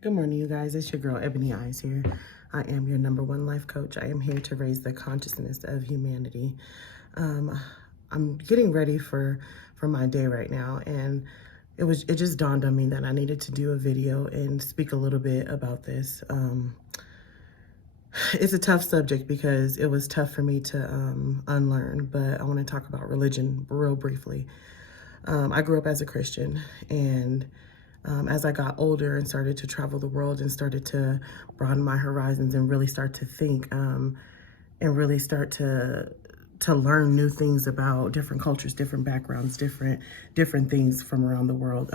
Good morning, you guys. It's your girl, Ebony Eyes here. I am your #1 life coach. I am here to raise the consciousness of humanity. Um, I'm getting ready for my day right now, and it just dawned on me that I needed to do a video and speak a little bit about this. It's a tough subject because it was tough for me to unlearn, but I want to talk about religion real briefly. I grew up as a Christian, and as I got older and started to travel the world and started to broaden my horizons and really start to think and really start to learn new things about different cultures, different backgrounds, different things from around the world.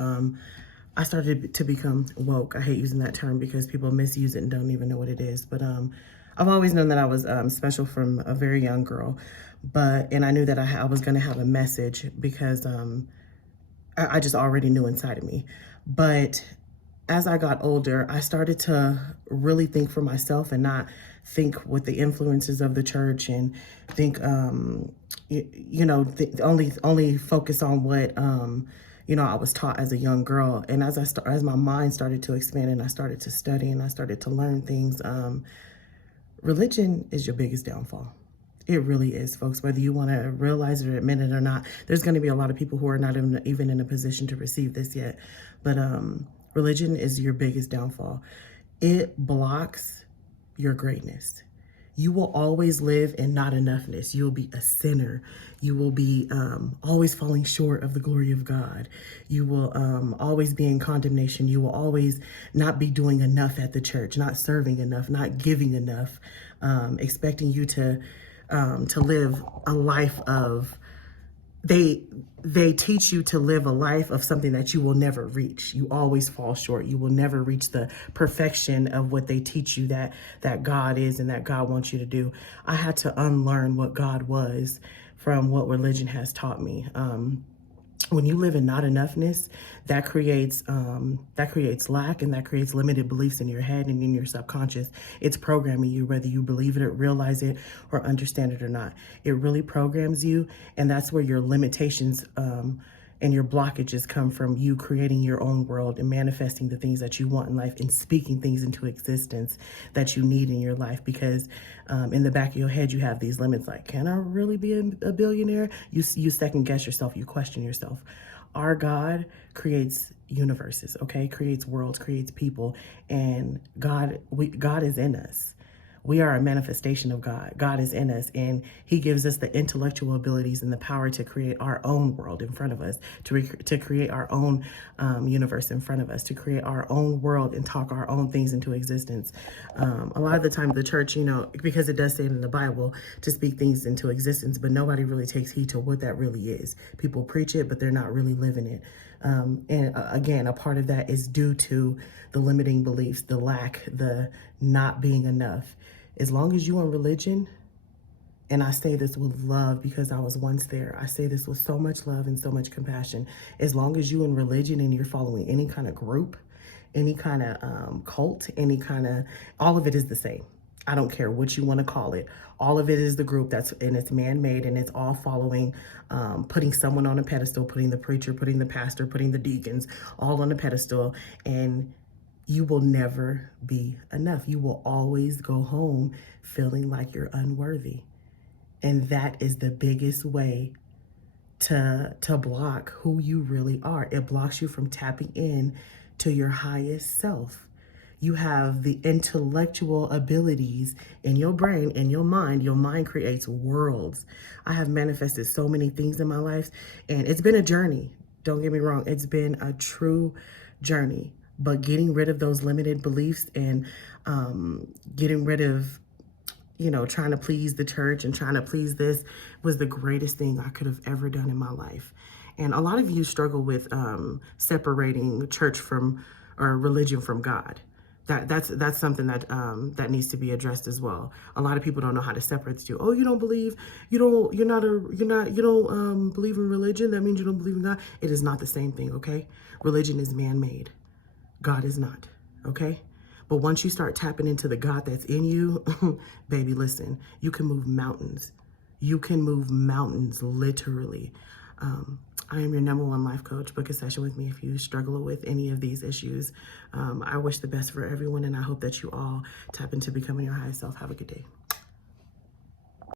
I started to become woke. I hate using that term because people misuse it and don't even know what it is. But I've always known that I was special from a very young girl. And I knew that I was going to have a message because I just already knew inside of me. But as I got older, I started to really think for myself and not think with the influences of the church and think, only focus on what, I was taught as a young girl. And as my mind started to expand and I started to study and I started to learn things, religion is your biggest downfall. It really is, folks. Whether you want to realize it or admit it or not, there's going to be a lot of people who are not even in a position to receive this yet. But religion is your biggest downfall. It blocks your greatness. You will always live in not enoughness. You'll be a sinner. You will be always falling short of the glory of God. You will always be in condemnation. You will always not be doing enough at the church, not serving enough, not giving enough, expecting you to live a life of they teach you to live a life of something that you will never reach. You always fall short. You will never reach the perfection of what they teach you that God is and that God wants you to do. I had to unlearn what God was from what religion has taught me. When you live in not enoughness, that creates lack, and that creates limited beliefs in your head and in your subconscious. It's programming you, whether you believe it or realize it or understand it or not. It really programs you, and that's where your limitations and your blockages come from. You creating your own world and manifesting the things that you want in life and speaking things into existence that you need in your life, because in the back of your head you have these limits like, can I really be a billionaire? You second guess yourself, you question yourself. Our God creates universes, okay? Creates worlds, creates people, and God is in us. We are a manifestation of God. God is in us, and he gives us the intellectual abilities and the power to create our own world in front of us, to create our own universe in front of us, to create our own world and talk our own things into existence. A lot of the time the church, because it does say it in the Bible to speak things into existence, but nobody really takes heed to what that really is. People preach it, but they're not really living it. Again, a part of that is due to the limiting beliefs, the lack, the not being enough. As long as you in religion, and I say this with love because I was once there, I say this with so much love and so much compassion. As long as you in religion and you're following any kind of group, any kind of cult, all of it is the same. I don't care what you want to call it. All of it is the group and it's man-made, and it's all following, putting someone on a pedestal, putting the preacher, putting the pastor, putting the deacons all on a pedestal, and you will never be enough. You will always go home feeling like you're unworthy. And that is the biggest way to block who you really are. It blocks you from tapping in to your highest self. You have the intellectual abilities in your brain and your mind. Your mind creates worlds. I have manifested so many things in my life, and it's been a journey. Don't get me wrong. It's been a true journey. But getting rid of those limited beliefs and getting rid of, trying to please the church and trying to please this was the greatest thing I could have ever done in my life. And a lot of you struggle with separating church from, or religion from God. That's something that needs to be addressed as well. A lot of people don't know how to separate the two. Oh, you don't believe, you don't believe in religion. That means you don't believe in God. It is not the same thing, okay? Religion is man-made. God is not, okay? But once you start tapping into the God that's in you, baby, listen, you can move mountains. You can move mountains, literally. I am your #1 life coach. Book a session with me if you struggle with any of these issues. I wish the best for everyone, and I hope that you all tap into becoming your highest self. Have a good day.